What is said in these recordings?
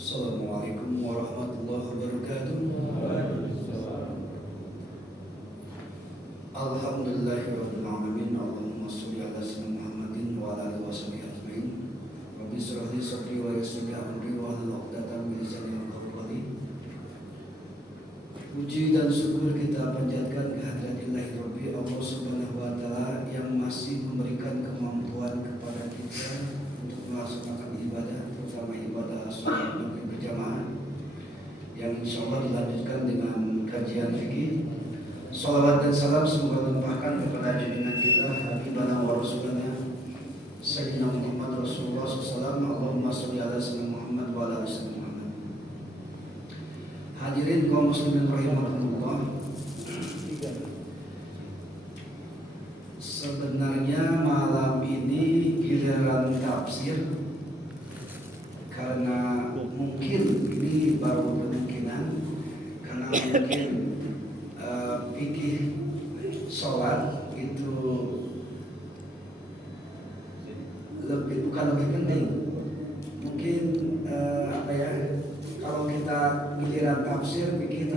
Assalamualaikum warahmatullahi wabarakatuh. Alhamdulillahirabbil alamin. Allahumma shalli ala sayyidina Muhammadin wa ala alihi washabihi ajmain. Rabbi shrah li sadri wa yassir li amri wa hlul 'uqdatam min lisani yafqahu qawli. Puji dan syukur kita panjatkan kehadirat Rabbi Allah Subhanahu wa taala yang masih memberikan kemampuan kepada kita untuk melaksanakan ibadah, terutama ibadah salat maghrib berjamaah yang insyaallah dilanjutkan dengan kajian fikih. Salawat dan salam semoga limpahkan kepada junjungan kita habibana wa rasulana Sayyidina Muhammad Rasulullah SAW. Allahumma sholli ala sayyidina Muhammad wa ala ali sayyidina Muhammad. Hadirin kaum muslimin rahimakumullah. Sebenarnya malam ini giliran tafsir, karena mungkin ini baru kemungkinan, karena mungkin fikih sholat itu bukan lebih penting. Mungkin kalau kita giliran tafsir fikih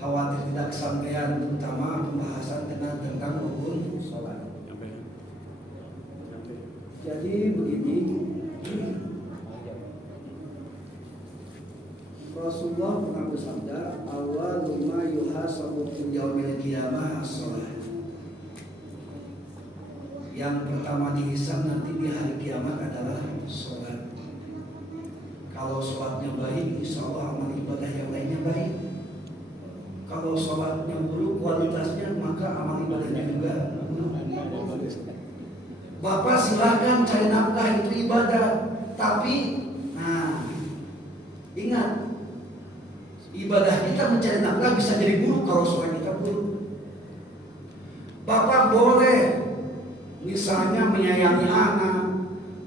khawatir tidak kesampaian, terutama pembahasan tentang rukun sholat. Jadi begini, Rasulullah pernah bersabda, awwalu ma yuhasabu fil yaumil qiyamah as-shalah. Yang pertama dihisab nanti di hari kiamat adalah sholat. Kalau sholatnya baik, insya Allah amal ibadah yang lainnya baik. Kalau sholatnya buruk kualitasnya, maka amal ibadahnya juga buruk. Bapak silakan cari nafkah, itu ibadah. Tapi, ingat, ibadah kita mencari nafkah bisa jadi buruk kalau sholat kita buruk. Bapak boleh misalnya menyayangi anak,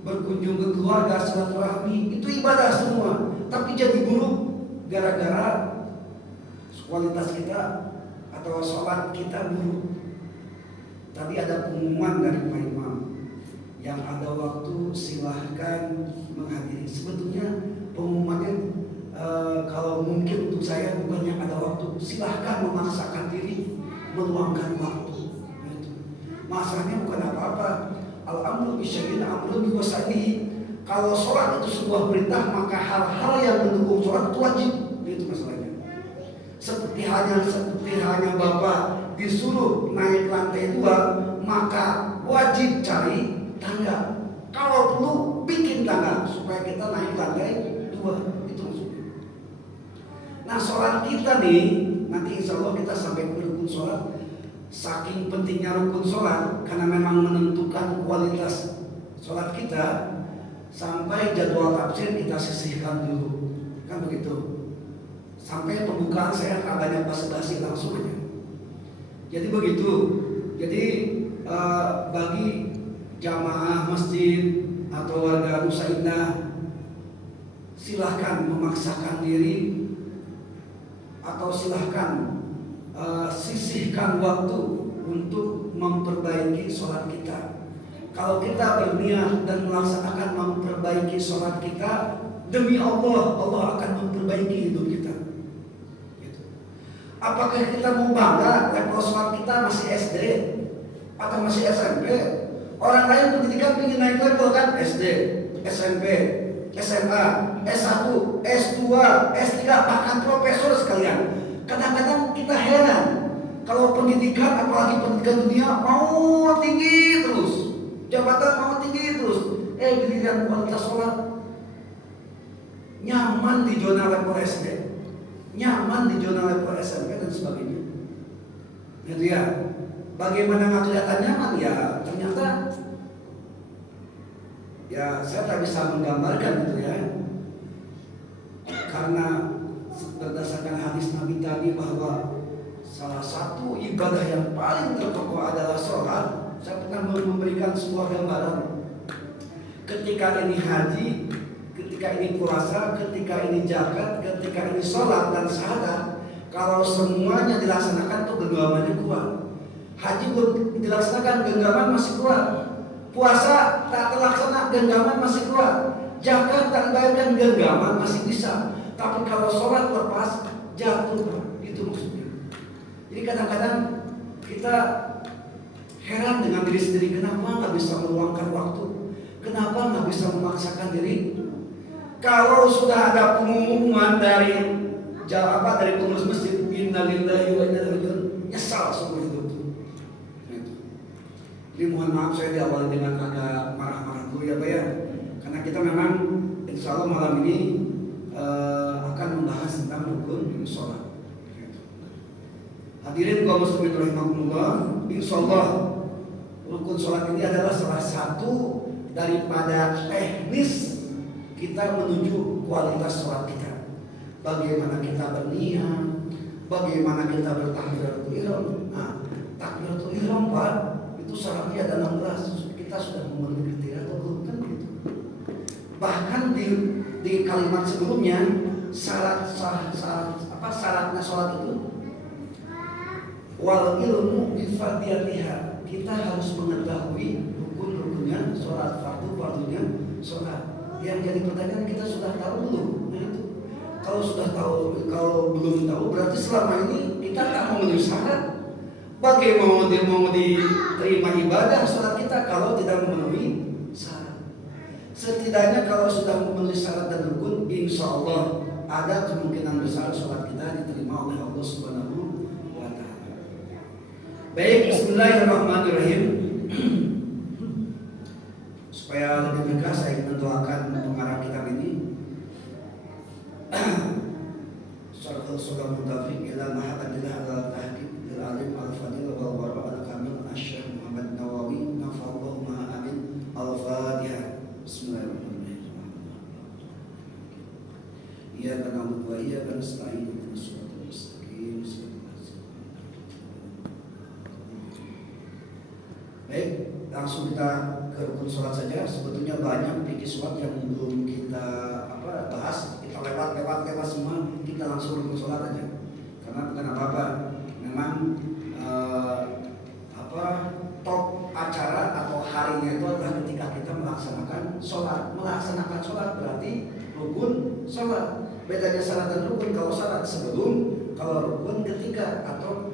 berkunjung ke keluarga, silaturahmi, itu ibadah semua. Tapi jadi buruk gara-gara kualitas kita atau sholat kita buruk. Tadi ada pengumuman dari Pak Imam, yang ada waktu silahkan menghadiri. Sebetulnya pengumumannya kalau mungkin untuk saya bukan yang ada waktu, silahkan memaksakan diri, meluangkan waktu. Masalahnya bukan apa-apa. Al-amru bisyai'in amrun biwasaihi. Kalau sholat itu sebuah perintah, maka hal-hal yang mendukung sholat itu wajib. Itu masalahnya. Seperti hanya Bapak disuruh naik lantai 2, maka wajib cari tangga. Kalau perlu bikin tangga supaya kita naik lantai 2. Itu maksudnya. Nah, sholat kita nih, nanti insya Allah kita sampai ke rukun sholat. Saking pentingnya rukun sholat, karena memang menentukan kualitas sholat kita, sampai jadwal tafsir kita sisihkan dulu, kan begitu. Sampai pembukaan saya tak banyak basa-basi langsung aja. Jadi begitu. Jadi bagi jamaah masjid atau warga Nusa Indah, silahkan memaksakan diri atau silahkan sisihkan waktu untuk memperbaiki sholat kita. Kalau kita berniat dan melaksanakan memperbaiki sholat kita, demi Allah, Allah akan memperbaiki hidup kita. Gitu. Apakah kita mau bangga level sholat kita masih SD atau masih SMP? Orang lain pendidikan ingin naik level kan, SD, SMP, SMA, S1, S2, S3, bahkan profesor sekalian. Kadang-kadang kita heran kalau pendidikan, apalagi pendidikan dunia, mau tinggi terus, jabatan mau tinggi terus, giliran kualitas sholat nyaman di zona level SD, nyaman di zona level SMP dan sebagainya. Gitu ya. Bagaimana nggak kelihatan nyaman ya? Ternyata ya saya tak bisa menggambarkan gitu ya. Karena berdasarkan hadis Nabi tadi bahwa salah satu ibadah yang paling terpokok adalah sholat. Saya pernah memberikan sebuah gambaran. Ketika ini haji, ketika ini puasa, ketika ini zakat, ketika ini sholat dan syahadat, kalau semuanya dilaksanakan tuh genggamannya kuat. Haji belum dilaksanakan, genggaman masih kuat. Puasa tak terlaksana, genggaman masih kuat. Zakat tak dibayarkan, genggaman masih bisa. Tapi kalau sholat lepas, jatuh. Itu maksudnya. Jadi kadang-kadang kita heran dengan diri sendiri, kenapa nggak bisa meluangkan waktu, kenapa nggak bisa memaksakan diri. Kalau sudah ada pengumuman dari pengurus masjid, innalillahi wa inna ilaihi raji'un, nyesal seumur hidup. Jadi mohon maaf saya diawali dengan agak marah-marah dulu ya Pak ya, karena kita memang insya Allah malam ini akan membahas tentang rukun sholat. Hadirin kaum muslimin rahimakumullah, insyaallah rukun sholat ini adalah salah satu daripada teknis kita menuju kualitas sholat kita. Bagaimana kita berniat, bagaimana kita bertakbiratul ihram. Nah, takbiratul ihram Pak, itu syaratnya ada 16. Kita sudah memenuhi kriteria atau belum kan gitu. Bahkan di kalimat sebelumnya syaratnya sholat itu wal ilmu bifardiyatiha, kita harus mengetahui rukun-rukunnya sholat, fardu-fardunya sholat. Yang jadi pertanyaan, kita sudah tahu belum? Nah itu, kalau sudah tahu, kalau belum tahu berarti selama ini kita tak memenuhi syarat. Bagaimana mau diterima ibadah sholat kita kalau tidak memenuhi syarat? Setidaknya kalau sudah memenuhi syarat dan rukun, insya Allah ada kemungkinan besar sholat kita diterima oleh Allah Subhanahu. Baik, bismillahirrahmanirrahim. Supaya lebih ringkas saya ingin mendoakan pengarang kitab ini. Sallallahu mutafiq ila mahabbatillah ala tahqiq lil alim al fadil wal wara al kamil asy-syekh Muhammad Nawawi nafa'allahu ma amin. Al-Fatihah. Bismillahirrahmanirrahim. Iyyaka na'budu wa iyyaka nasta'in. Ihdinas siratal mustaqim. Baik, langsung kita ke rukun sholat saja. Sebetulnya banyak fikih sholat yang belum kita bahas. Kita lewat semua. Kita langsung rukun sholat aja. Karena bukan apa-apa. Memang top acara atau harinya itu adalah ketika kita melaksanakan sholat. Melaksanakan sholat berarti rukun sholat. Bedanya syarat dan rukun. Kalau syarat sebelum, kalau rukun ketika atau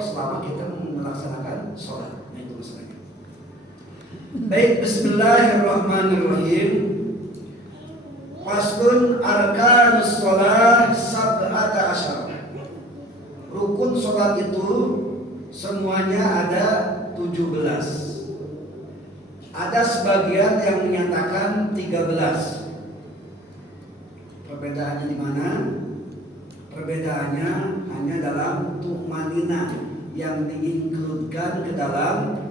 selama kita melaksanakan sholat. Nah itu masalahnya. Baik, bismillahirrahmanirrahim. Faslun arkanus sholat sab'ata asyara. Rukun sholat itu semuanya ada 17. Ada sebagian yang menyatakan 13. Perbedaannya di mana? Perbedaannya hanya dalam tu'manina yang diinkludkan ke dalam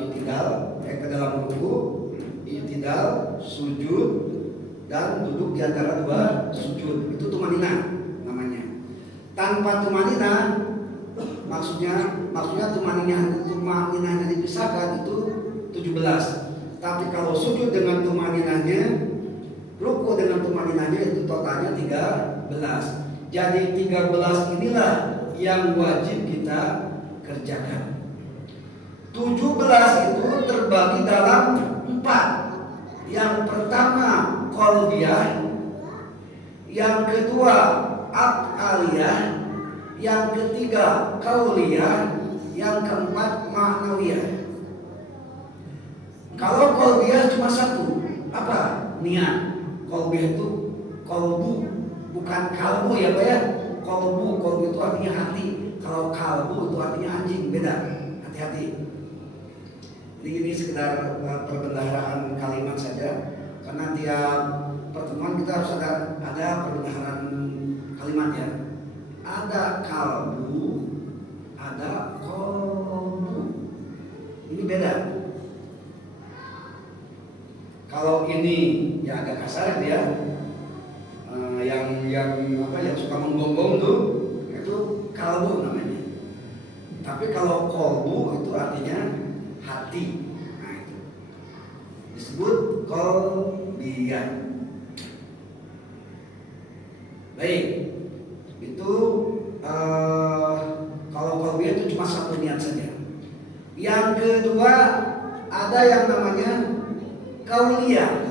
i'tidal, ke dalam ruku, i'tidal, sujud, dan duduk di antara dua sujud. Itu tumanina namanya. Tanpa tumanina, maksudnya tumanina yang dipisahkan itu 17. Tapi kalau sujud dengan tumaninanya, ruku dengan tumaninanya itu totalnya 13. Jadi 13 inilah yang wajib kita kerjakan. 17 itu terbagi dalam 4. Yang pertama qalbiyah, yang kedua af'aliyah, yang ketiga qauliyah, yang keempat ma'nawiyah. Kalau qalbiyah cuma satu, apa? Niat. Qalbiyah itu qalbu, bukan kalbu ya Pak ya. Qalbu itu artinya hati. Kalau kalbu itu artinya anjing, beda. Hati-hati. Ini sekedar perbendaharaan kalimat saja, karena tiap pertemuan kita harus ada perbendaharaan kalimatnya. Ada kalbu, ada qalbu. Ini beda. Kalau ini ya agak kasar ya. yang suka menggonggong tuh itu kalbu namanya. Tapi kalau kolbu itu artinya hati. Nah itu disebut kolbiyah. Baik, itu kalau kolbiyah itu cuma satu niat saja. Yang kedua ada yang namanya kauliyah.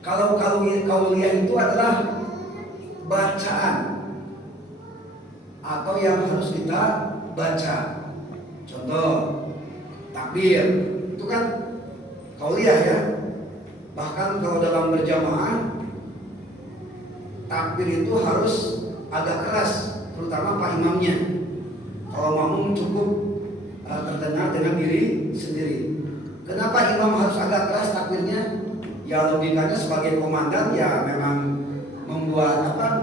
Kalau kauliyah itu adalah bacaan atau yang harus kita baca. Contoh takbir itu kan kauliyah ya. Bahkan kalau dalam berjamaah takbir itu harus agak keras, terutama pak imamnya. Kalau makmum cukup terdengar dengan diri sendiri. Kenapa imam harus agak keras takbirnya? Ya logikanya sebagai komandan ya memang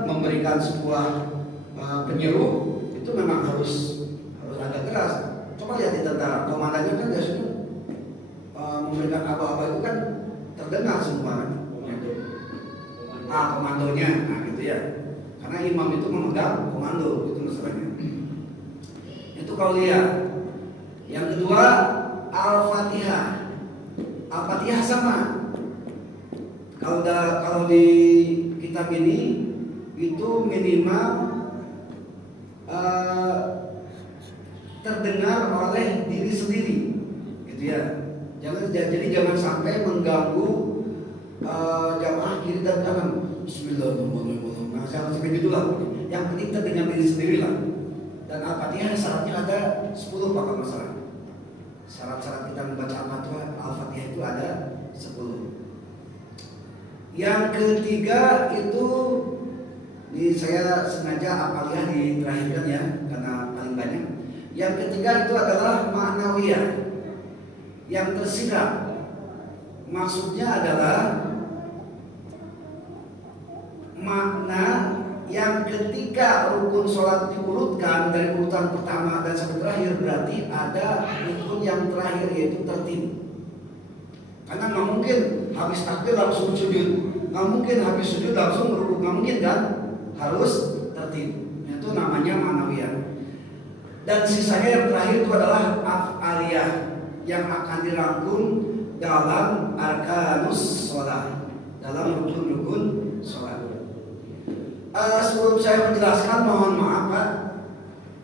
memberikan sebuah penyeru itu memang harus agak keras. Coba lihat di tentara, komandannya kan biasanya memberikan aba-aba itu kan terdengar semua kan. Komandonya, nah gitu ya. Karena imam itu memegang komando, itu masalahnya. Itu kauliyah. Yang kedua Al-Fatihah. Al-Fatihah sama. Kalau di kitab ini itu minimal terdengar oleh diri sendiri, gitu ya. Jadi jangan sampai mengganggu jamaah kiri dan kanan. Bismillahirrahmanirrahim. Nah, jangan sampai gitulah. Yang penting terdengar diri sendiri lah. Dan Al-Fatihah syaratnya ada 10 pak masalah. Syarat-syarat kita membaca Al-Fatihah itu ada 10. Yang ketiga itu saya sengaja apaliyah diterakhirkan ya karena paling banyak. Yang ketiga itu adalah ma'nawiyah yang tersirat. Maksudnya adalah makna yang ketika rukun sholat diurutkan dari urutan pertama dan sampai terakhir berarti ada rukun yang terakhir yaitu tertib. Karena nggak mungkin habis takbir langsung sujud, nggak mungkin habis sujud langsung rukuk, nggak mungkin kan? Harus tertib. Itu namanya ma'nawiyah. Dan sisanya yang terakhir itu adalah af'aliyah yang akan dirangkum dalam arkanus sholat, dalam rukun-rukun sholat. Sebelum saya menjelaskan, mohon maaf Pak,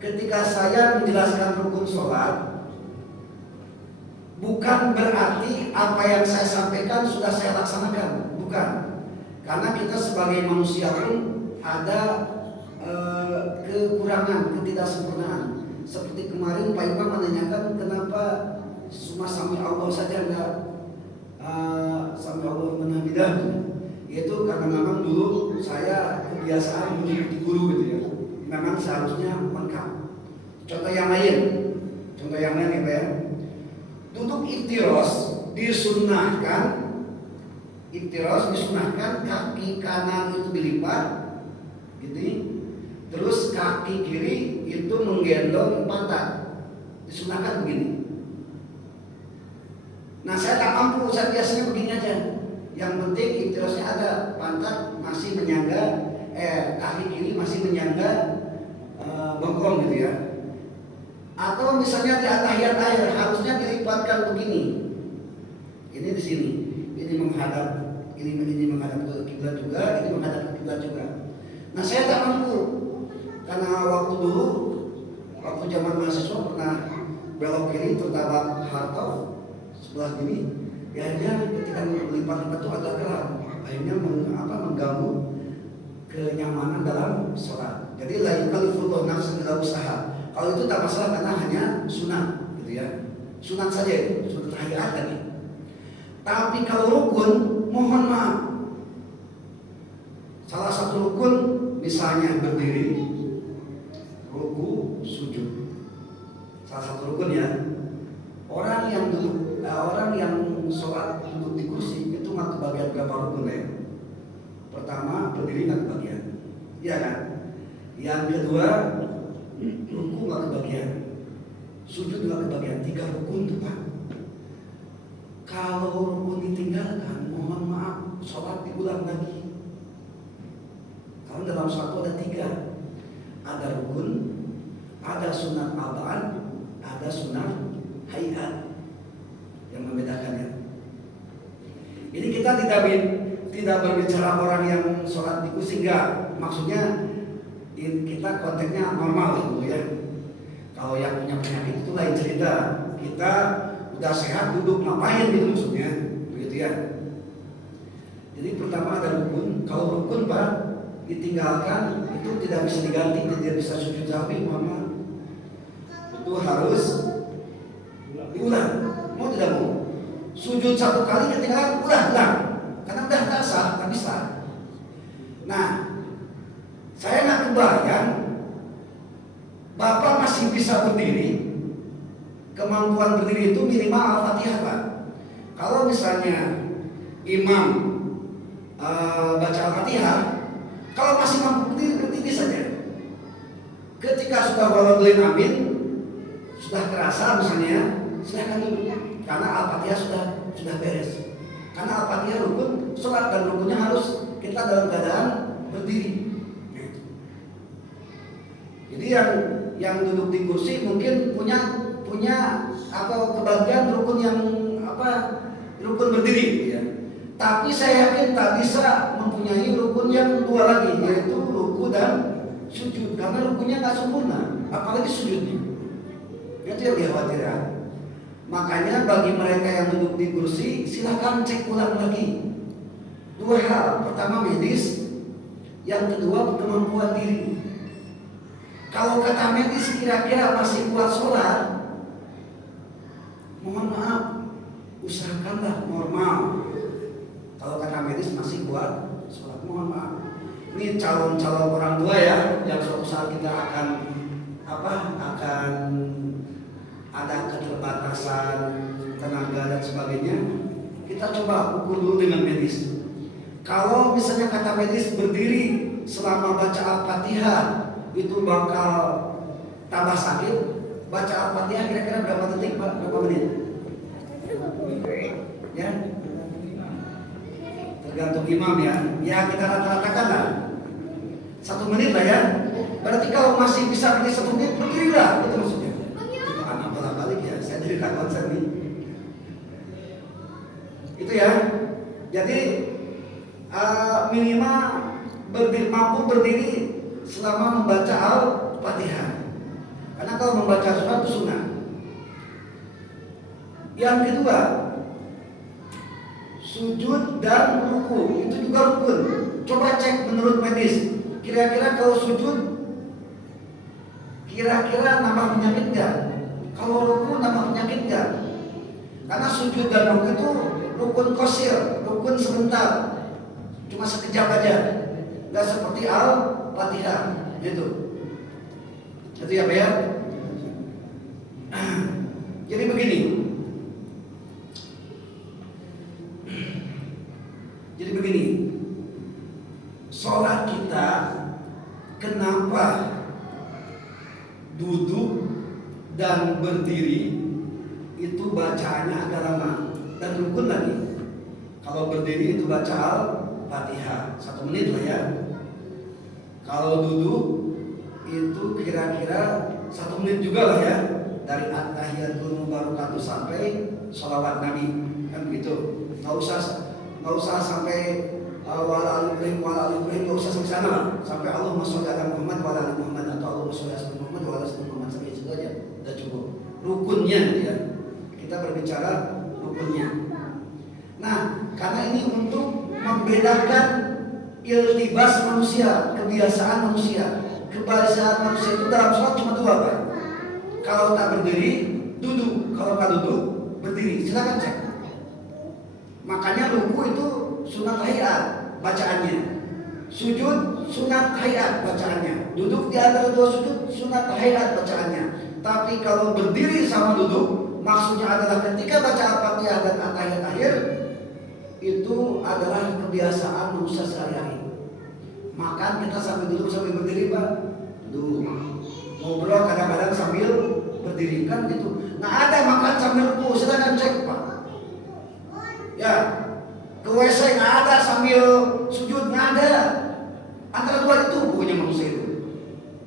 ketika saya menjelaskan rukun sholat, bukan berarti apa yang saya sampaikan sudah saya laksanakan, bukan. Karena kita sebagai manusia pun ada kekurangan, ketidaksempurnaan. Seperti kemarin Pak Imam menanyakan kenapa cuma sami Allah saja enggak sami Allah menhamidah. Itu karena memang dulu saya kebiasaan mengikuti guru gitu ya. Memang seharusnya lengkap. Contoh yang lain gitu ya. Duduk iftiros disunahkan kaki kanan itu dilipat gitu. Terus kaki kiri itu menggendong pantat. Disunahkan begini. Nah saya tak mampu, saya biasanya begini aja. Yang penting iftirosnya ada, pantat masih menyangga, kaki kiri masih menyangga bengkong gitu ya. Atau misalnya di tahiyat akhir harusnya dilipatkan begini. Ini di sini, ini menghadap ke kiblat juga, ini menghadap ke kiblat juga. Nah saya tak mampu karena waktu zaman mahasiswa pernah belok kiri tertabrak hartau sebelah gini. Ya akhirnya ketika melipat-lipat itu agak keram, akhirnya mengganggu kenyamanan dalam sholat. Jadi la yukallifullahu nafsan illa wus'aha. Kalau itu tak masalah karena hanya sunat, gitu ya. Sunat saja itu, sunat tahiyat tadi. Tapi kalau rukun, mohon maaf. Salah satu rukun misalnya berdiri, ruku, sujud. Salah satu rukun ya. Orang yang sholat duduk di kursi itu nggak kebagian berapa rukun ya. Pertama berdiri nggak kebagian, iya kan? Yang kedua ruku nggak kebagian, sujud nggak kebagian, 3 rukun tuh Pak. Kalau rukun ditinggalkan, mohon maaf, sholat diulang lagi. dalam satu ada 3. Ada rukun, ada sunat abad, ada sunat hayat yang membedakannya. Ini kita tidak berbicara orang yang sholat di kursi, enggak. Maksudnya kita konteksnya normal gitu ya. Kalau yang punya penyakit itu lain cerita. Kita udah sehat duduk ngapain gitu maksudnya, begitu ya. Jadi pertama ada rukun. Kalau rukun Pak ditinggalkan itu tidak bisa diganti, tidak bisa sujud sahwi, mama itu harus diulang. Mau tidak mau sujud 1 kali ketinggalan ulang karena udah tak sah, tak bisa. Nah, saya nggak kebayang Bapak masih bisa berdiri. Kemampuan berdiri itu minimal Al-Fatihah Pak. Kalau misalnya imam baca Al-Fatihah, kalau masih mampu berdiri saja. Ketika sudah waladhdallin amin, sudah terasa misalnya, silahkan duduk. Karena Al-Fatihah sudah beres. Karena Al-Fatihah rukun, sholat dan rukunnya harus kita dalam keadaan berdiri. Jadi yang duduk di kursi mungkin punya atau kebagian rukun yang rukun berdiri ya. Tapi saya yakin tak bisa mempunyai rukun yang 2 lagi, yaitu ruku dan sujud, karena rukunnya nggak sempurna, apalagi sujudnya. Itu yang dikhawatirkan. Makanya bagi mereka yang duduk di kursi, silakan cek ulang lagi 2 hal. Pertama medis, yang kedua kemampuan diri. Kalau kata medis kira-kira masih kuat sholat, mohon maaf, usahakanlah normal. Kalau kata medis masih kuat sholat, mohon maaf. Ini calon-calon orang tua ya, yang suatu saat kita akan ada keterbatasan tenaga dan sebagainya. Kita coba ukur dulu dengan medis. Kalau misalnya kata medis berdiri selama baca Al-Fatihah itu bakal tambah sakit, baca Al-Fatihah kira-kira berapa detik Pak? Berapa menit? Ya, tergantung imam ya. Ya kita rata-ratakan lah 1 menit lah ya. Berarti kalau masih bisa berdiri 1 menit, berdirilah, itu maksudnya. Anak bolak-balik ya, saya dari konsen nih. Itu ya. Jadi minimal mampu berdiri selama membaca Al-Fatihah. Karena kalau membaca surat itu sunnah. Yang kedua, sujud dan ruku itu juga rukun. Coba cek menurut medis. Kira-kira kalau sujud, kira-kira nambah penyakit nggak? Kalau ruku nambah penyakit nggak? Karena sujud dan ruku itu rukun qasir, rukun sebentar, cuma sekejap aja, nggak seperti Al-Fatihah itu ya Pak ya. Jadi begini. Sholat kita kenapa duduk dan berdiri itu bacaannya agak lama dan rukun lagi. Kalau berdiri itu baca Al-Fatihah 1 menit lah ya. Kalau duduk itu kira-kira 1 menit juga lah ya, dari at-tahiyatul mubarakatuh sampai sholawat Nabi, kan begitu. Nggak usah sampai wala Ibrahim, nggak usah sampai sana lah, sampai Allahumma sholli ala Muhammad wa ala ali Muhammad atau Allahumma sholli ala Muhammad wa ala ali Muhammad, sampai situ aja udah cukup. Rukunnya ya, kita berbicara rukunnya. Nah, karena ini untuk membedakan iltibas manusia, kebiasaan manusia. Kebiasaan manusia itu dalam sholat cuma 2 Pak. Kalau tak berdiri, duduk. Kalau tak duduk, berdiri. Silakan cek. Makanya ruku itu sunat hayat bacaannya. Sujud sunat hayat bacaannya. Duduk di antara 2 sujud sunat hayat bacaannya. Tapi kalau berdiri sama duduk, maksudnya adalah ketika baca Al-Fatihah dan At-Tahiyat akhir, itu adalah kebiasaan manusia sehari-hari. Makan kita sambil duduk sambil berdiri Pak, duduk. Ngobrol kadang-kadang sambil berdiri kan gitu. Nah ada makan sambil ruku, silakan cek Pak. Ya, ke WC nggak ada sambil sujud, nggak ada. Antara dua itu pokoknya manusia itu.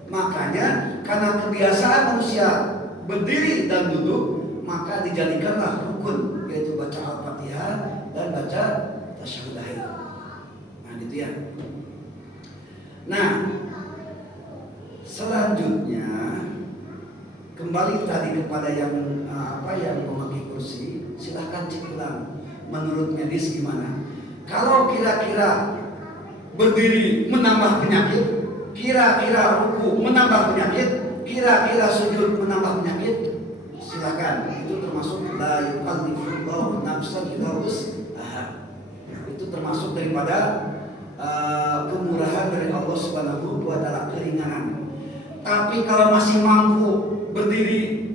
Makanya karena kebiasaan manusia berdiri dan duduk, maka dijadikanlah rukun, yaitu baca Al-Fatihah dan baca tasyahud akhir. Nah, gitu ya. Nah, selanjutnya kembali tadi kepada yang yang memakai kursi, silahkan cek ulang menurut medis gimana. Kalau kira-kira berdiri menambah penyakit, kira-kira ruku menambah penyakit, kira-kira sujud menambah penyakit, silakan. Itu termasuk la yukallifullahu nafsan illa wus'aha. Itu termasuk daripada kemurahan dari Allah Subhanahu wa taala, keringanan. Tapi kalau masih mampu berdiri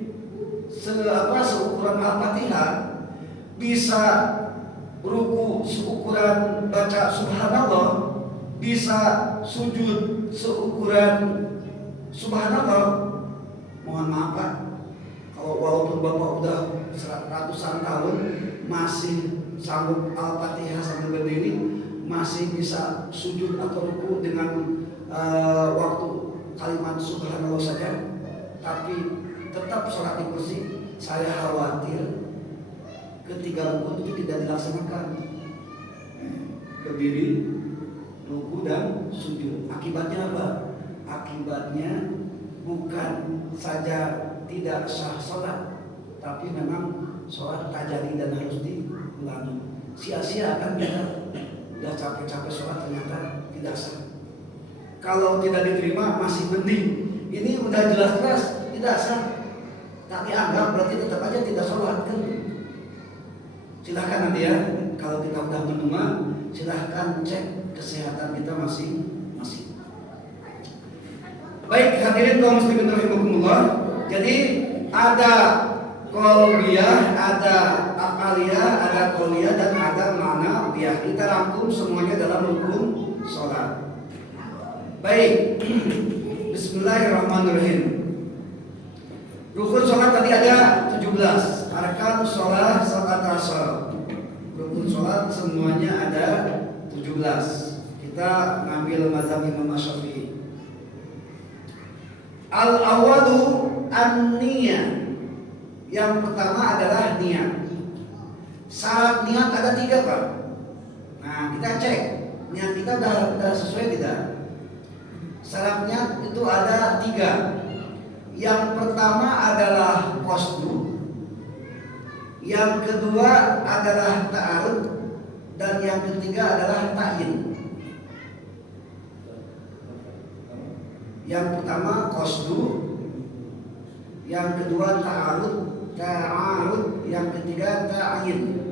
seukuran Al-Fatihah, bisa ruku seukuran baca subhanallah, bisa sujud seukuran subhanallah, mohon maaf Pak, kalau walaupun Bapak udah ratusan tahun masih sanggup Al-Fatihah sambil berdiri, masih bisa sujud atau ruku dengan waktu kalimat subhanallah saja, tapi tetap sholat di kursi, saya khawatir ketiga rukun itu tidak dilaksanakan, berdiri, ruku dan sujud. Akibatnya apa? Akibatnya bukan saja tidak sah sholat, tapi memang sholat tak jadi dan harus diulangi. Sia-sia kan kita udah capek-capek sholat ternyata tidak sah. Kalau tidak diterima masih mending. Ini udah jelas-jelas tidak sah, tak dianggap, berarti tetap aja tidak sholat kan. Silahkan nanti ya, kalau kita udah menua, silahkan cek kesehatan kita masing-masing. Baik, hadirin kaum muslimin rahimakumullah. Jadi ada qauliyah, ada aqaliyah, ada qauliyah dan ada ma'nawiyah. Kita rangkum semuanya dalam rukun sholat. Baik, bismillahirrahmanirrahim. Rukun sholat tadi ada 17. Arkan sholat salat asar. Rukun sholat semuanya ada 17. Kita ngambil mazhab Imam Syafi'i. Al-awwalu an-niyah. Yang pertama adalah niat. Syarat niat ada 3 Pak. Nah, kita cek niat kita udah sesuai tidak? Syarat niat itu ada 3. Yang pertama adalah qasdu, yang kedua adalah ta'arud, dan yang ketiga adalah ta'yin. Yang pertama qasdu, yang kedua ta'arud, yang ketiga ta'yin.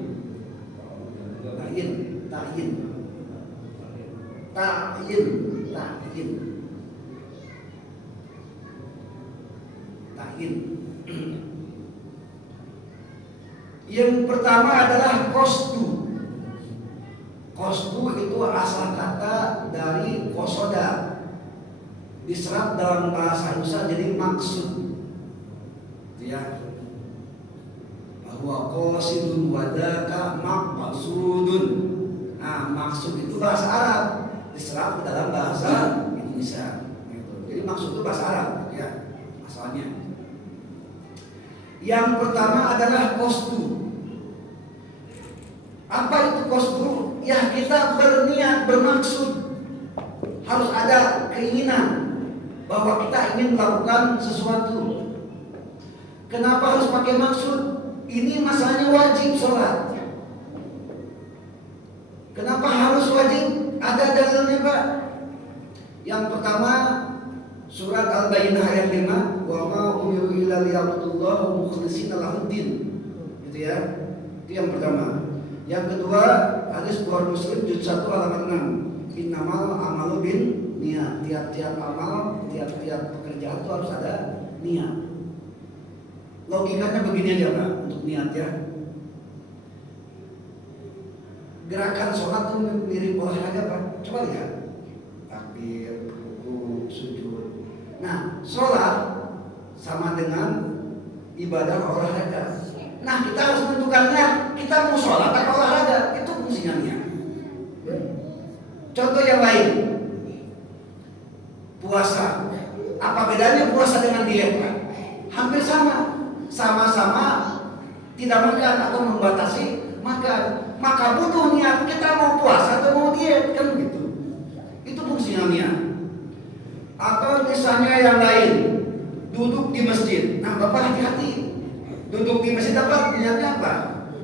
Yang pertama adalah qasdu. Qasdu itu asal kata dari qasoda, diserap dalam bahasa Indonesia jadi maksud. Ya. Bahwa qasidun wadaka maqsudun. Nah, maksud itu bahasa Arab, diserap ke dalam bahasa Indonesia. Jadi maksud itu bahasa Arab, ya, asalnya. Yang pertama adalah qasdu. Apa itu qasdu? Ya, kita berniat, bermaksud. Harus ada keinginan bahwa kita ingin melakukan sesuatu. Kenapa harus pakai maksud? Ini masalahnya wajib sholat. Kenapa harus wajib? Ada dalilnya Pak. Yang pertama surat Al-Bayyinah ayat 5, wa ma umiru illa liya'budullaha mukhlishina lahuddin. Gitu ya. Itu yang pertama. Yang kedua, hadis Bukhari Muslim juz 1 halaman 6. Innamal amalu bin niat. Tiap-tiap amal, tiap-tiap pekerjaan itu harus ada niat. Logikanya begini aja Pak, untuk niat ya. Gerakan sholat itu mirip olahraga Pak. Coba lihat. Takbir, ruku, sujud. Nah, sholat sama dengan ibadah olahraga. Nah, kita harus menentukan niat. Kita mau sholat atau olahraga. Itu fungsinya niat. Contoh yang lain. maka butuh niat. Kita mau puasa atau mau diet, kan gitu. Itu fungsinya niat. Atau misalnya yang lain, duduk di masjid. Nah, Bapak hati-hati. Duduk di masjid apa? Niatnya apa?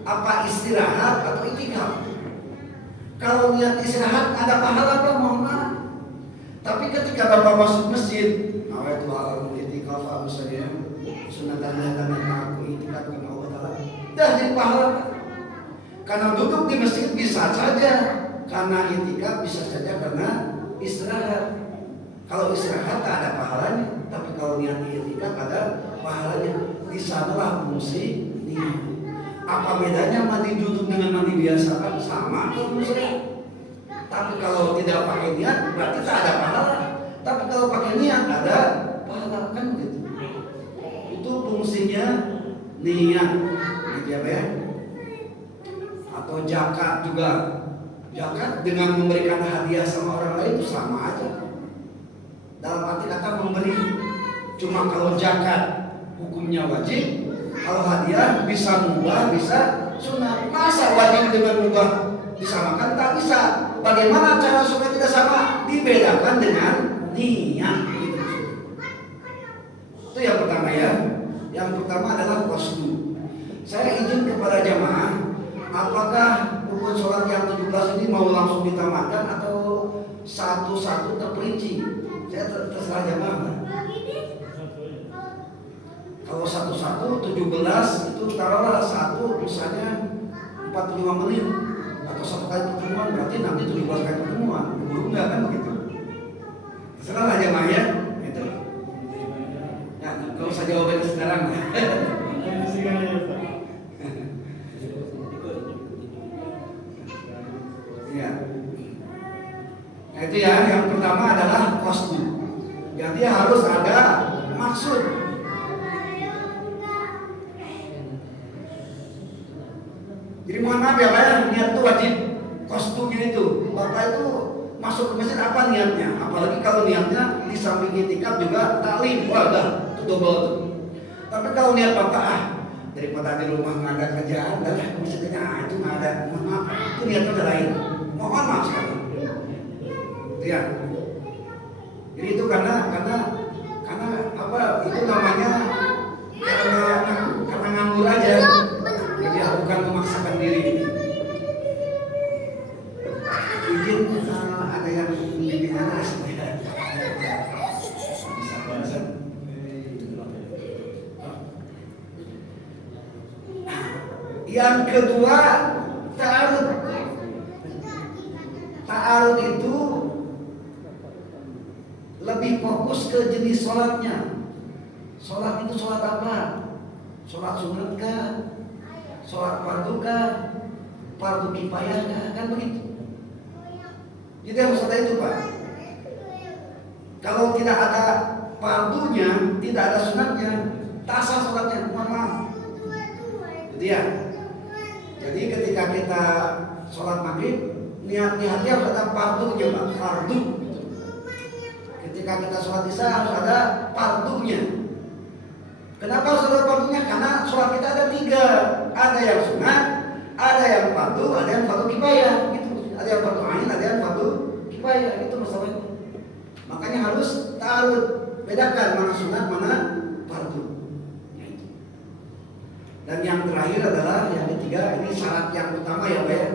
Apa istirahat atau itikaf? Kalau niat istirahat ada pahala apa? Mohon maaf. Tapi ketika Bapak masuk masjid, nawaitu halal itikaf misalnya, sunatan aku itikaf karena Allah Ta'ala, dah jadi pahala. Karena duduk di masjid bisa saja karena itikaf, bisa saja karena istirahat. Kalau istirahat tak ada pahalanya, tapi kalau niat itikaf ada pahalanya. Di sanalah fungsi niat. Apa bedanya mandi duduk dengan mandi biasa? Kan sama fungsinya. Tapi kalau tidak pakai niat berarti tak ada pahala. Tapi kalau pakai niat ada pahala, kan begitu. Itu fungsinya niat, gitu ya Pak ya. Atau zakat juga. Zakat dengan memberikan hadiah sama orang lain itu sama aja. Dalam arti kata memberi. Cuma kalau zakat hukumnya wajib, kalau hadiah bisa mubah, bisa sunnah. Masa wajib dengan mubah disamakan? Tak bisa. Bagaimana cara supaya tidak sama? Dibedakan dengan niat. Gitu. Itu yang pertama ya. Yang pertama adalah qasdu. Saya izin kepada jamaah, apakah rukun sholat yang 17 ini mau langsung ditamatkan atau satu-satu terperinci? Saya terserah jamaah. Kalau satu-satu 17 itu taruhlah satu misalnya 45 menit atau satu kali pertemuan, berarti nanti 17 kali pertemuan. Guru enggak kan begitu? Terserah aja Mah ya. Gitu. Ya, enggak usah jawabnya sekarang. Ya. Nah, itu ya, yang pertama adalah qasdu. Jadi harus ada maksud. Jadi mohon maaf ya Pak ya, niat itu wajib. Kostumnya itu, Bapak itu masuk ke masjid apa niatnya? Apalagi kalau niatnya di samping itikaf juga taklim, wah dah, itu double tuh. Tapi kalau niat Bapak daripada di rumah nggak ada kerjaan, dah ke masjidnya itu nggak ada, mohon maaf, itu niatnya udah lain. Mohon maaf sekali. Itu ya. Jadi itu karena apa? Itu namanya karena nganggur aja. Jadi bukan memaksakan diri. Izin ada yang membimbing anak supaya bisa konsen. Yang kedua, ta'arud. Ta'arud itu lebih fokus ke jenis sholatnya. Sholat itu sholat apa? Sholat sunat kah? Sholat fardu kah? Fardu kifayah kah? Kan begitu. Jadi harus ada itu Pak. Kalau tidak ada fardunya, tidak ada sunatnya, tak sah sholatnya. Mohon maaf. Jadi ya. Jadi ketika kita sholat maghrib, niatnya harus ada fardunya Pak. Fardu. Ketika kita sholat isya harus ada fardunya. Kenapa harus ada fardunya? Karena sholat kita ada 3. Ada yang sunat, ada yang fardu, ada yang fardu kifayah. Gitu. Ada yang fardu ain, ada yang fardu kifayah. Itu masalahnya. Makanya harus ta'arud. Bedakan mana sunat, mana fardu. Dan yang terakhir adalah yang ketiga, ini syarat yang utama ya Pak ya.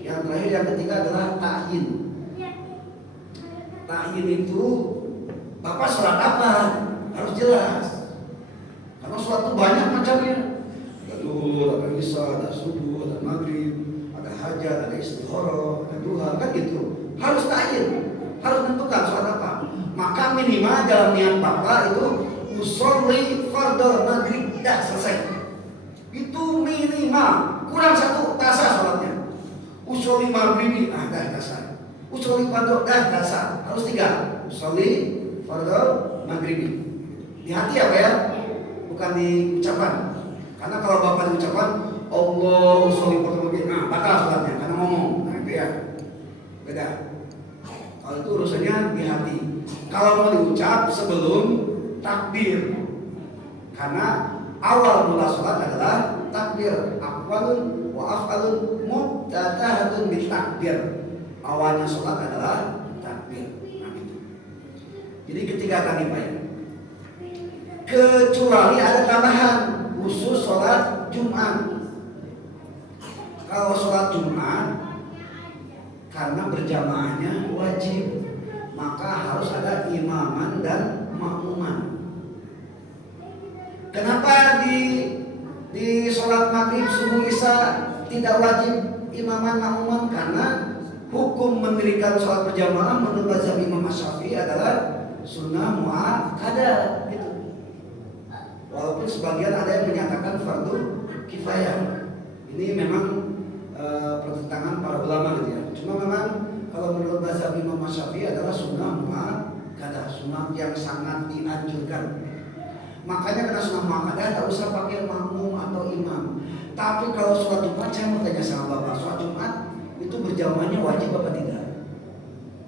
Yang terakhir yang ketiga adalah ta'yin. Ta'yin itu Bapak sholat apa? Harus jelas. Karena sholat itu banyak macamnya. Ada duhur, ada isya, ada subuh, ada maghrib, ada hajat, ada istikharah, ada duha, kan gitu. Harus ta'yin, harus menentukan sholat apa. Maka minimal dalam niat Bapak itu usolli fardhu maghrib, dah selesai. Itu minimal, kurang satu tak sah sholatnya. Usolli maghrib, dah sah. Usolli fardhu, dah sah. Harus 3. Usolli fardhu maghrib. Di hati apa ya? Bukan di ucapan. Karena kalau Bapak di ucapan Allah sholli fardhu maghrib, nah batal sholatnya karena ngomong. Nah itu ya. Beda. Kalau itu urusannya di hati. Kalau mau diucap sebelum takbir. Karena awal mula sholat adalah takbir. Aqwalun wa af'alun muftatahatun bil takbir. Awalnya sholat adalah takbir. Nah, gitu. Jadi ketiga tadi Pak ya. Kecuali ada tambahan khusus sholat Jumat. Kalau sholat Jumat karena berjamaahnya wajib, maka harus ada imaman dan makmuman. Kenapa di sholat maghrib, subuh, isya tidak wajib imaman makmuman? Karena hukum mendirikan sholat berjamaah menurut mazhab Imam Syafi'i adalah sunnah muakkadah gitu. Walaupun sebagian ada yang menyatakan fardu kifayah. Ini memang pertentangan para ulama gitu ya. Cuma memang kalau menurut mazhab Imam Syafi'i adalah sunnah muakkadah, sunnah yang sangat dianjurkan. Makanya karena sunnah muakkadah tak usah pakai makmum atau imam. Tapi kalau sholat Jumat, saya mau tanya sama Bapak, sholat Jumat itu berjamaahnya wajib apa tidak?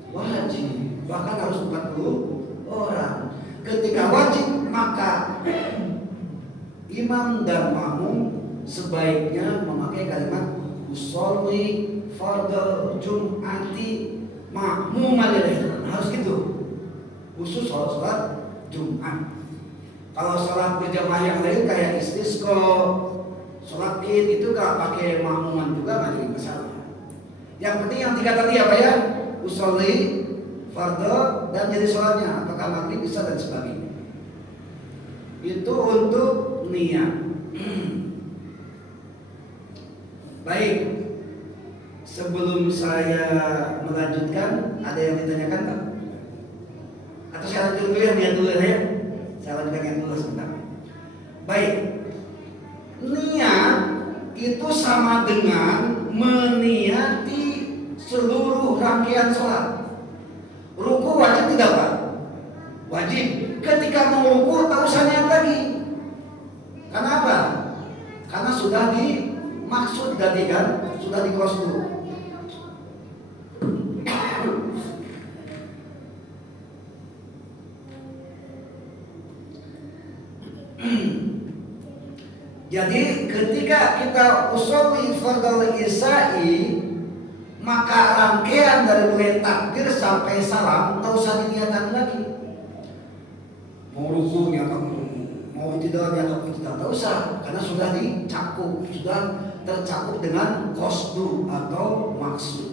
Wajib. Bahkan harus 40 orang. Ketika wajib, maka imam dan makmum sebaiknya memakai kalimat usolli fardhu jum'ati makmuman lillahi. Harus gitu. Khusus sholat Jumat. Kalau sholat berjamaah yang lain kayak istisqa, sholat id itu kalau pakai makmuman juga nggak jadi masalah. Yang penting yang tiga tadi apa ya? Usolli, fardhu, dan jadi sholatnya apakah maghrib, isya dan sebagainya. Itu untuk niat. Baik, sebelum saya melanjutkan, ada yang ditanyakan tak? Atau saya lanjut dulu ya, niat dulu ya. Saya lanjutkan dulu sebentar. Baik, niat itu sama dengan meniati seluruh rangkaian sholat. Ruku wajib tidak Pak? Wajib. Ketika mau ruku tak usah niat lagi. Kenapa? Karena sudah dimaksud tadi kan, sudah dikosdu. Jadi ketika kita usolli fardhu isya'i, maka rangkaian dari mulai takbir sampai salam tak usah diniatkan lagi. Mau ruku niat ruku, mau tidak niat tidak, tak usah, karena sudah dicakup, sudah tercakup dengan qasdu atau maksud.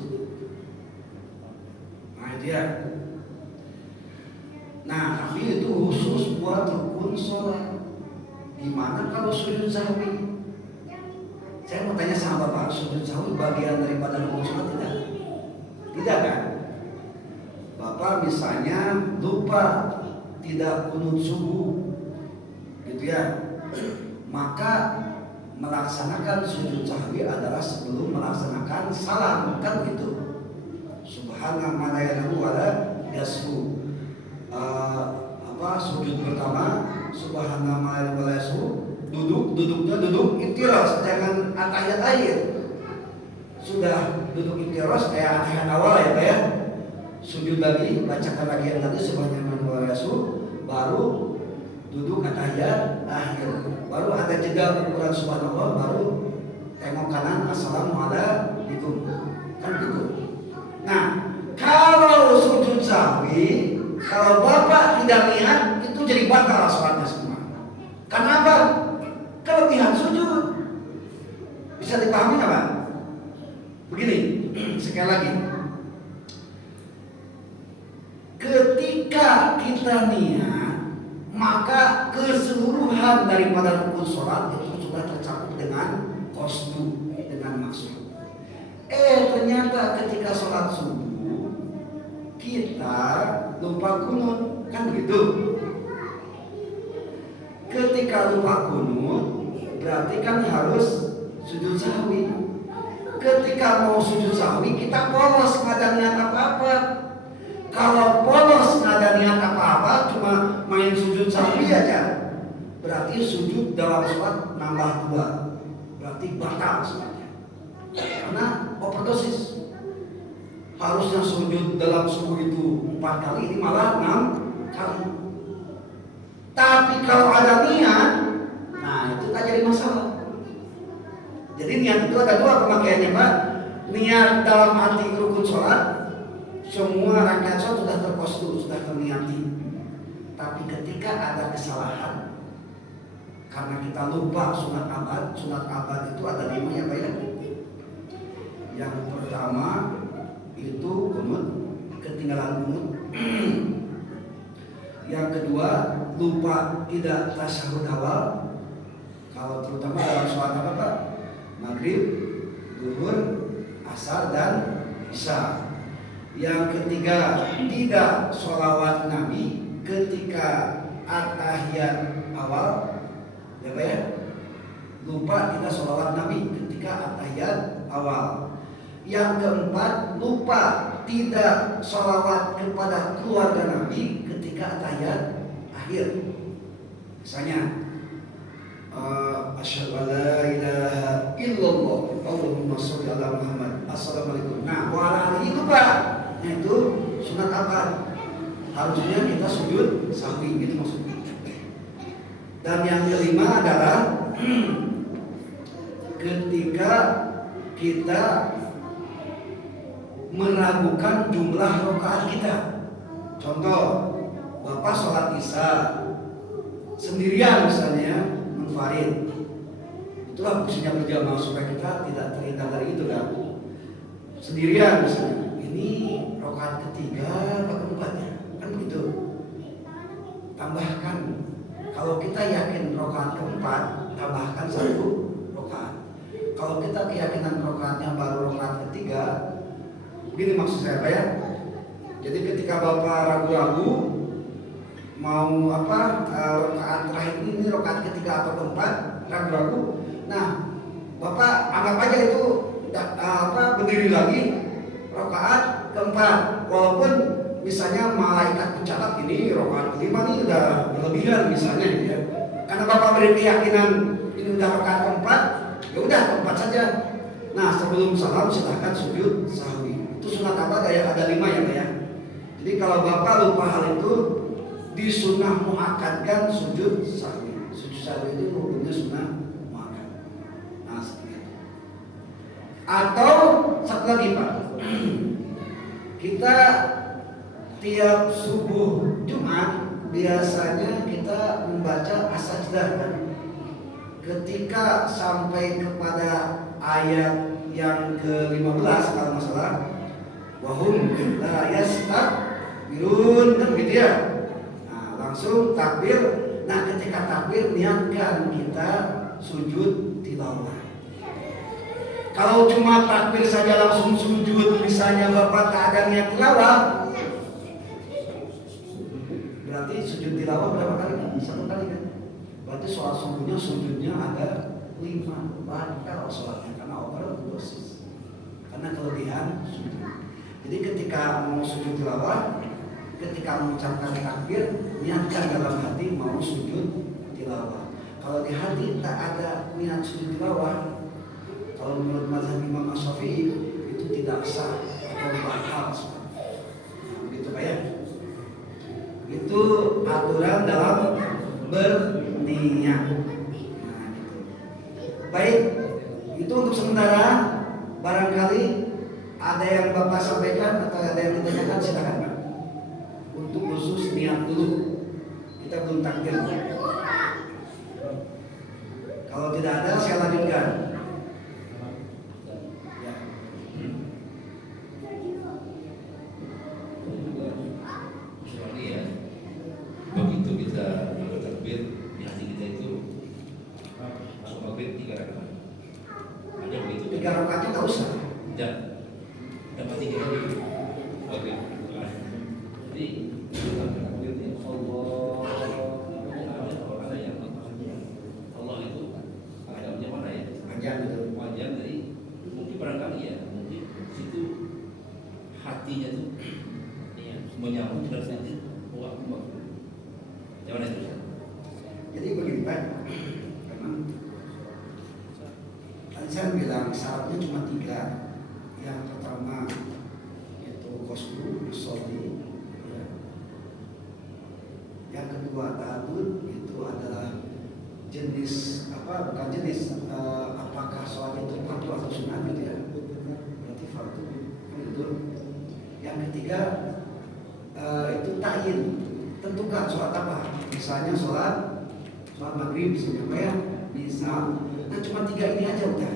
Nah dia. Nah tapi itu khusus buat rukun sholat. Gimana kalau sujud sahwi? Saya mau tanya sama Bapak, sujud sahwi bagian daripada rukun sholat tidak? Tidak kan? Bapak misalnya lupa tidak kunut subuh, gitu ya, maka melaksanakan sujud sahwi adalah sebelum melaksanakan salam, kan gitu. Subhanallah la ilaha wala yasbu. Sujud pertama subhanallah wa yasbu, duduknya duduk iftiras, jangan atahiyat akhir. Sudah duduk iftiras kayak atahiyat awal ya Pak ya. Sujud lagi, bacakan lagi yang tadi subhanallah wa yasbu, baru duduk atahiyat akhir. Baru ada jeda ukuran subhanallah, baru tengok kanan assalamualaikum. Kan gitu. Nah, kalau sujud sahwi, kalau Bapak tidak niat, itu jadi batal sholatnya semua. Kenapa? Kelebihan sujud. Bisa dipahami nggak Pak? Begini, sekali lagi. Ketika kita niat, maka keseluruhan daripada rukun sholat itu sudah tercakup dengan qasdu, dengan maksud. Ternyata ketika sholat subuh kita lupa kunut, kan begitu. Ketika lupa kunut berarti kan harus sujud sahwi. Ketika mau sujud sahwi kita polos, nggak ada niat apa-apa. Kalau polos nggak ada niat apa-apa, cuma main sujud sahwi aja, berarti sujud dalam sholat nambah 2, berarti batal sholatnya. Karena overdosis. Harusnya sujud dalam subuh itu 4 kali, ini malah 6 kali. Tapi kalau ada niat, nah itu tak jadi masalah. Jadi niat itu ada dua pemakaiannya Pak. Niat dalam arti rukun sholat, semua rakaat sholat sudah terkostum, sudah terniati. Tapi ketika ada kesalahan, karena kita lupa sunat abad itu ada 5 ya Pak ya. Yang pertama itu kunut, ketinggalan kunut. Yang kedua lupa tidak tasyahud awal. Kalau terutama dalam sholat apa Pak? Maghrib, zuhur, asar dan isya. Yang ketiga tidak sholawat Nabi ketika at-tahiyat awal, ya Pak ya. Lupa tidak sholawat Nabi ketika at-tahiyat awal. Yang keempat lupa tidak sholawat kepada keluarga Nabi ketika at-tahiyat akhir. Misalnya asyhadu an la ilaha illallah Allahumma sholli ala Muhammad assalamualaikum. Nah, wa ala alihi lupa. Nah, itu sunat apa? Harusnya kita sujud sahwi gitu maksudnya. Dan yang kelima adalah ketika kita meragukan jumlah rakaat kita. Contoh, Bapak sholat isya sendirian misalnya, munfarid. Itulah fungsinya berjamaah supaya kita tidak terhindar dari itu kan. Sendirian misalnya, ini rakaat ketiga atau keempatnya, kan begitu. Tambahkan, kalau kita yakin rakaat keempat, tambahkan 1 rakaat. Kalau kita keyakinan rakaatnya baru rakaat ketiga, begini maksud saya Pak ya. Jadi ketika Bapak ragu-ragu mau rakaat terakhir ini rakaat ketiga atau keempat, ragu-ragu. Nah, Bapak anggap aja itu berdiri lagi rakaat keempat, walaupun misalnya malaikat mencatat ini rakaat kelima ini udah berlebihan misalnya gitu ya. Karena Bapak beri keyakinan ini udah rakaat keempat, ya udah keempat saja. Nah, sebelum salam silahkan sujud sahwi. Itu sunat apa? Ada 5 ya Pak ya. Jadi kalau Bapak lupa hal itu, disunah muakkadkan sujud sahwi. Sujud sahwi itu hukumnya sunah muakkad. Nah, seperti itu. Atau satu lagi Pak, kita tiap subuh Jumat biasanya kita membaca as-sajdah kan? Ketika sampai kepada ayat yang ke-15 kalau nggak salah, wahum la yastakbirun kan gitu ya. Nah, langsung takbir. Nah, ketika takbir niatkan kita sujud tilawah. Kalau cuma takbir saja langsung sujud, misalnya Bapak tak ada niat tilawah, berarti sujud tilawah berapa kali? 1 kali kan? Berarti sholat subuhnya sujudnya ada 5, batal sholatnya karena overdosis, karena kelebihan sujud. Jadi ketika mau sujud tilawah, ketika mengucapkan takbir, niatkan dalam hati mau sujud tilawah. Kalau di hati tak ada niat sujud tilawah, kalau menurut mazhab Imam Syafi'i itu tidak sah atau batal. Nah, begitu Pak ya. Itu aturan dalam berniat. Nah, gitu. Baik, itu untuk sementara. Barangkali ada yang Bapak sampaikan atau ada yang ditanyakan, silakan Pak. Untuk khusus niat dulu, kita belum takdir. Kalau tidak ada, saya lanjutkan. Ya. Begitu kita takbir, di hati kita itu masuk maghrib 3 rakaat. Ada begitu. 3 rakaatnya tak usah. Tidak. Dapat 3 kali maghrib. Jadi takbir ini Allah yang Allah itu adabnya mana ya? Panjang gitu. Panjang dari mungkin barangkali ya, mungkin situ hatinya tuh menyambut dengan situ. Wah, gimana itu? Jadi begini Pak, memang tadi saya bilang syaratnya cuma 3. Yang pertama itu qasdu sholli, ya. Yang kedua ta'abbud, itu adalah jenis bukan jenis, apakah sholat itu atau sunat gitu ya. Berarti fardu itu. Yang ketiga itu ta'yin. Tentukan sholat apa. Misalnya sholat maghrib misalnya apa ya? Bisa. Nah cuma 3 ini aja udah.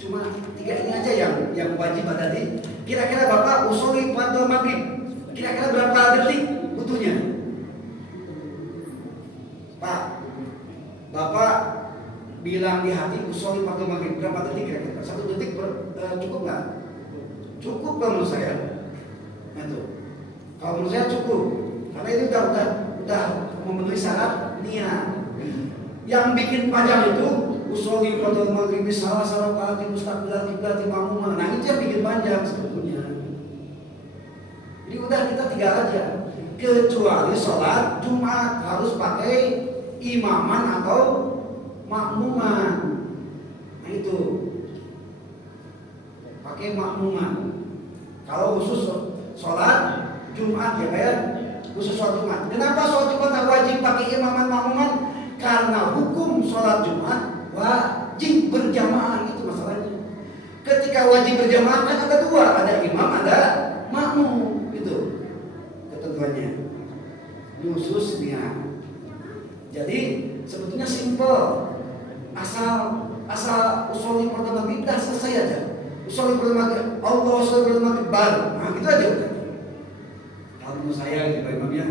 Cuma 3 ini aja yang wajib tadi. Kira-kira Bapak usuli pada maghrib. Kira-kira berapa detik butuhnya? Pak, Bapak bilang di hati usuli pada maghrib berapa detik kira-kira? 1 detik cukup nggak? Cukup kalau menurut saya. Nah, tuh. Kalau menurut saya cukup. Karena itu udah memenuhi syarat niat. Yang bikin panjang itu usuli pada maghrib salah kali mustaqbil kiblat imamumah. Nah itu yang bikin panjang sebetulnya. Jadi udah kita 3 aja. Kecuali sholat Jumat harus pakai imaman atau makmuman. Nah itu pakai makmuman. Kalau khusus sholat Jumat ya kayak khusus sholat Jumat. Kenapa sholat Jumat tak wajib pakai imaman makmuman? Karena hukum sholat Jumat wajib berjamaah, itu masalahnya. Ketika wajib berjamaah kan ada 2, ada imam, ada makmum, itu ketentuannya. Ini khusus niat. Jadi sebetulnya simple, asal usuli pertama kita selesai aja. Usuli pertama Allah usuli pertama baru, nah gitu aja udah. Kalau menurut saya gitu Pak Imam ya,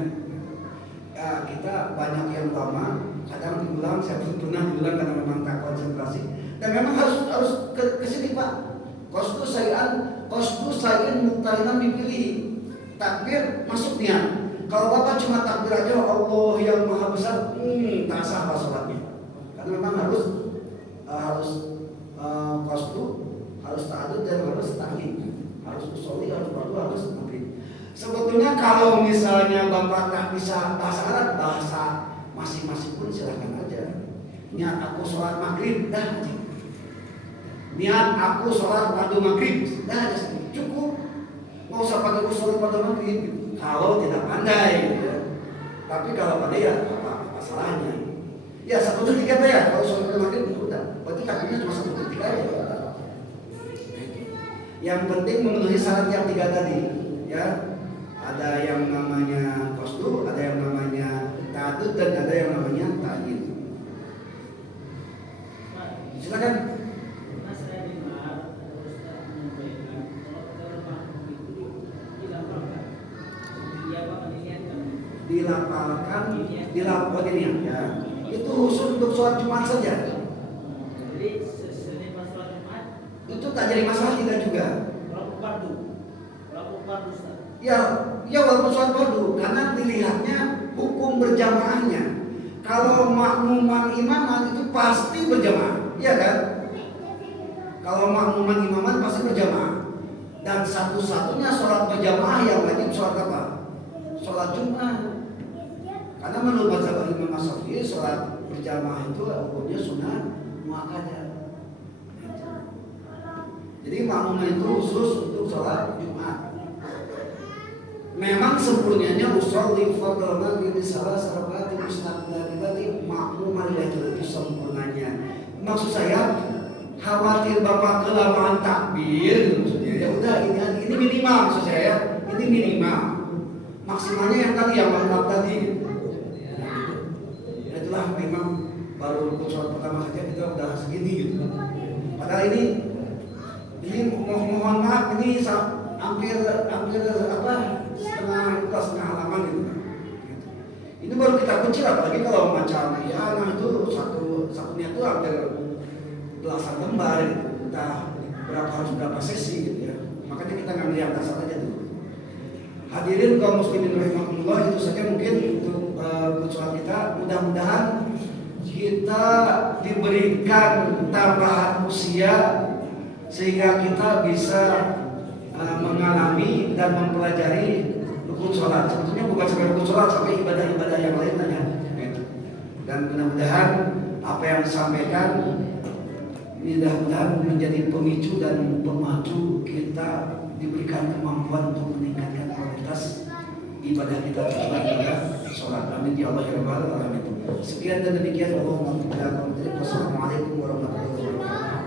kita banyak yang lama. Kadang diulang, saya pernah diulang karena memang tak konsentrasi. Dan memang harus ke sini Pak. Qasdu sayin muktarinan dipilih. Takbir masuk niat. Kalau Bapak cuma takbir aja Allah yang maha besar, tak sah sholatnya. Karena memang harus qasdu, harus ta'adud dan harus ta'yin. Harus usuli, harus fardu, harus maghrib. Sebetulnya kalau misalnya Bapak tak bisa bahasa Arab, bahasa masing-masing pun silahkan aja. Niat aku sholat maghrib, dah aja. Niat aku sholat pada maghrib, dah aja. Cukup. Nggak usah pakai sholat pada maghrib. Kalau tidak pandai, ya. Tapi kalau pandai ya apa salahnya? Ya 1 detik apa ya? Kalau sholat pada maghrib udah. Berarti kakinya cuma 1 detik aja. Yang penting memenuhi syarat yang 3 tadi, ya. Ada yang namanya qasdu, ada yang namanya ta'adud, dan ada yang namanya ta'yin. Silakan. Mas saya dengar Ustaz menyampaikan kalau makmum itu dilapalkan. Iya Pak diniatkan. Dilapalkan ya. Itu khusus untuk sholat Jumat saja. Jadi sesuai pas sholat Jumat Itu tak jadi masalah tidak juga. walaupun fardu Ustaz. Ya walaupun sholat fardu, karena dilihatnya hukum berjamaahnya. Kalau makmuman imaman itu pasti berjamaah, iya kan? Kalau makmuman imaman pasti berjamaah. Dan satu-satunya sholat berjamaah yang wajib sholat apa? Sholat Jumat. Karena menurut mazhab Imam Syafi'i sholat berjamaah itu hukumnya sunat muakkadah. Jadi makmuman itu khusus untuk sholat Jumat. Memang sempurnanya usolli fardhu maghrib salah sarabati mustaqbilati makmuman itu sempurnanya. Maksud saya khawatir Bapak kelamaan takbir maksudnya. Ya udah ini minimal maksud saya ya. Ini minimal. Maksimalnya yang tadi yang mantap tadi. Ya itulah memang baru sholat pertama saja kita udah segini gitu. Padahal ini mohon maaf ini hampir apa? setengah halaman gitu. Ini baru kita kunci, apalagi kalau macam ya, nah itu satunya itu hampir belasan lembar gitu. Entah harus berapa sesi gitu ya. Makanya kita ngambil yang dasar aja dulu. Hadirin kaum muslimin rahimakumullah, itu saja mungkin untuk kunjungan kita. Mudah-mudahan kita diberikan tambahan usia sehingga kita bisa mengalami dan mempelajari rukun sholat. Sebetulnya bukan sampai rukun sholat, sampai ibadah-ibadah yang lainnya. Dan mudah-mudahan apa yang disampaikan mudah-mudahan menjadi pemicu dan pemacu kita diberikan kemampuan untuk meningkatkan kualitas ibadah kita terutama ibadah sholat. Amin ya Allah ya Rabbal alamin. Sekian dan demikian. Wassalamualaikum warahmatullahi wabarakatuh.